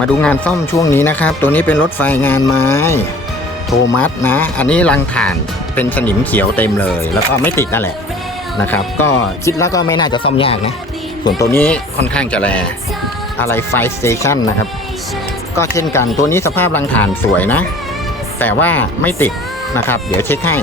มาดูงานซ่อมช่วงนี้นะครับ ตัวนี้เป็นรถไฟงานไม้โทมัสนะ อันนี้รังถ่านเป็นสนิมเขียวเต็มเลย แล้วก็ไม่ติดนั่นแหละนะครับ ก็คิดแล้วก็ไม่น่าจะซ่อมยากนะ ส่วนตัวนี้ค่อนข้างจะแรงอะไรไฟสเตชันนะครับ ก็เช่นกันตัวนี้สภาพรังถ่านสวยนะ แต่ว่าไม่ติดนะครับ เดี๋ยวเช็คให้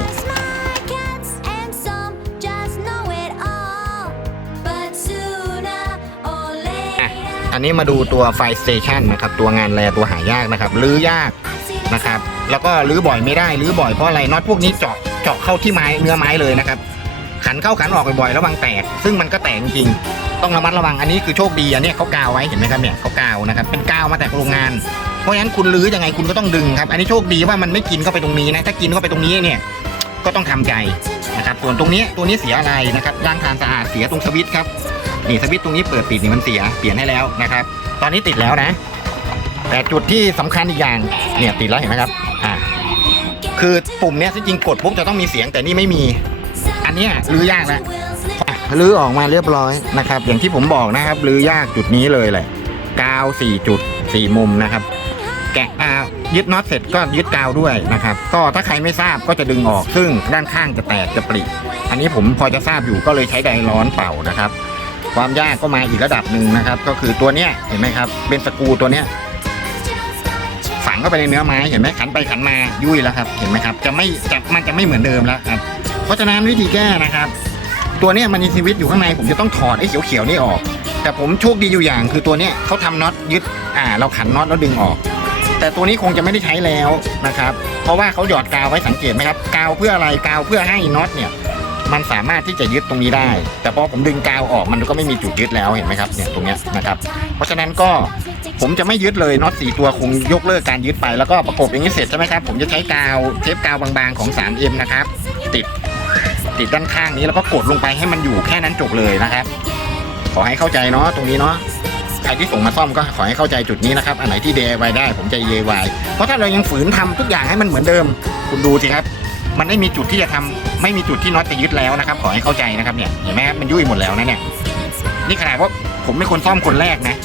อันนี้มาดูตัวไฟสเตชันนะครับ ตัวงานแรตัวหายากนะครับรื้อยากนะครับ แล้วก็รื้อบ่อยไม่ได้รื้อบ่อยเพราะอะไรน็อตพวกนี้เจาะเจาะเข้าที่ไม้เนื้อไม้เลยนะครับ ขันเข้าขันออกบ่อยๆระวังแตก ซึ่งมันก็แตกจริงต้องระมัดระวังอันนี้คือโชคดีอันนี้เขากาวไว้เห็นไหมครับเนี่ยเขากาวนะครับเป็นกาวมาแต่โรงงาน เพราะฉะนั้นคุณรื้อยังไงคุณก็ต้องดึงครับ อันนี้โชคดีว่ามันไม่กินเข้าไปตรงนี้นะถ้ากินเข้าไปตรงนี้เนี่ยก็ต้องทำใจ นะครับ ส่วนตรงนี้ตัวนี้เสียอะไรนะครับยางทานสะอาดเสียตรงสวิตช์ครับนี่สวิตช์ตรงนี้เปิดปิดนี่มันเสียเปลี่ยนให้แล้วนะครับ ตอนนี้ติดแล้วนะ แต่จุดที่สำคัญอีกอย่างเนี่ยติดแล้วเห็นไหมครับอ่าคือปุ่มเนี้ยที่จริงกดปุ๊บจะต้องมีเสียงแต่นี่ไม่มี อันเนี้ยรื้อยากแล้วอะรื้อออกมาเรียบร้อยนะครับ อย่างที่ผมบอกนะครับรื้อยากจุดนี้เลยแหละกาว4จุด4มุมนะครับ แกะอ่ายึดน็อตเสร็จก็ยึดกาวด้วยนะครับ ก็ถ้าใครไม่ทราบก็จะดึงออกซึ่งด้านข้างจะแตกจะปริอันนี้ผมพอจะทราบอยู่ก็เลยใช้ไดร้อนเป่านะครับ ความยากก็มาอีกระดับหนึ่งนะครับ ก็คือตัวเนี้ยเห็นไหมครับ เป็นสกูตัวเนี้ยฝังเข้าไปในเนื้อไม้เห็นไหมขันไปขันมายุ่ยแล้วครับ เห็นไหมครับ จะไม่จะมันจะไม่เหมือนเดิมแล้วครับ เพราะฉะนั้นวิธีแก้นะครับ ตัวเนี้ยมันมีชีวิตอยู่ข้างในผมจะต้องถอดไอ้เขียวๆนี่ออก แต่ผมโชคดีอยู่อย่าง คือตัวเนี้ยเขาทำน็อตยึดอ่าเราขันน็อตแล้วดึงออก แต่ตัวนี้คงจะไม่ได้ใช้แล้วนะครับ เพราะว่าเขาหยอดกาวไว้สังเกตไหมครับ กาวเพื่ออะไรกาวเพื่อให้น็อตเนี่ยมันสามารถที่จะยึดตรงนี้ได้ แต่พอผมดึงกาวออกมันก็ไม่มีจุดยึดแล้วเห็นไหมครับเนี่ยตรงเนี้ยนะครับ เพราะฉะนั้นก็ผมจะไม่ยึดเลยน็อตสี่ตัวคงยกเลิกการยึดไปแล้วก็ประกบอย่างนี้เสร็จใช่ไหมครับผมจะใช้กาวเทปกาวบางๆของ 3M นะครับ ติดติดด้านข้างนี้แล้วก็กดลงไปให้มันอยู่แค่นั้นจบเลยนะครับ ขอให้เข้าใจเนาะตรงนี้เนาะ รที่ส่งมาซ่อมก็ขอให้เข้าใจจุดนี้นะครับ อันไหนที่ DIY ได้ผมจะ DIY เพราะถ้าเรายังฝืนทำทุกอย่างให้มันเหมือนเดิม คุณดูสิครับ มันไม่มีจุดที่จะทำไม่มีจุดที่น็อตจะยึดแล้วนะครับ ขอให้เข้าใจนะครับเนี่ยเห็นไหมครับมันยุ่ยหมดแล้วนะเนี่ยนี่ขนาดว่าผมเป็นคนซ่อมคนแรกนะ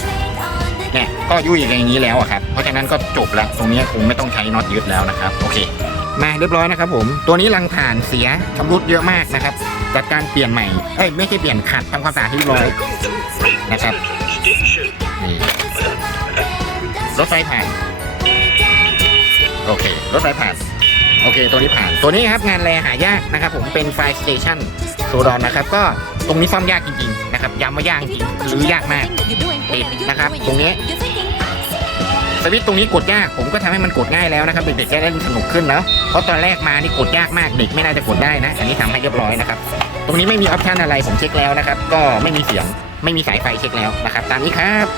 เนี่ยก็ยุ่ยอย่างนี้แล้วอะครับ เพราะฉะนั้นก็จบแล้วตรงนี้คงไม่ต้องใช้น็อตยึดแล้วนะครับ โอเค มาเรียบร้อยนะครับผมตัวนี้รังถ่านเสียชำรุดเยอะมากนะครับจัดการเปลี่ยนใหม่เอ้ยไม่ใช่เปลี่ยนขัดทำความสะอาดให้เรียบร้อยนะครับ รถไฟผ่าน โอเค รถไฟผ่าน โอเค ตัวนี้ผ่าน ตัวนี้ครับงานแรหายากนะครับ ผมเป็นไฟสเตชันโซดอนนะครับ ก็ตรงนี้ซ่อมยากจริงๆนะครับย้ำว่ายากจริงหรือยากมากติดนะครับ ตรงนี้สวิตช์ตรงนี้กดยากผมก็ทำให้มันกดง่ายแล้วนะครับเด็กๆจะได้สนุกขึ้นเนาะเพราะตอนแรกมานี่กดยากมากเด็กไม่น่าจะกดได้นะ อันนี้ทำให้เรียบร้อยนะครับ ตรงนี้ไม่มีออปชันอะไรผมเช็คแล้วนะครับ ก็ไม่มีเสียงไม่มีสายไฟเช็คแล้วนะครับ ตามนี้ครับ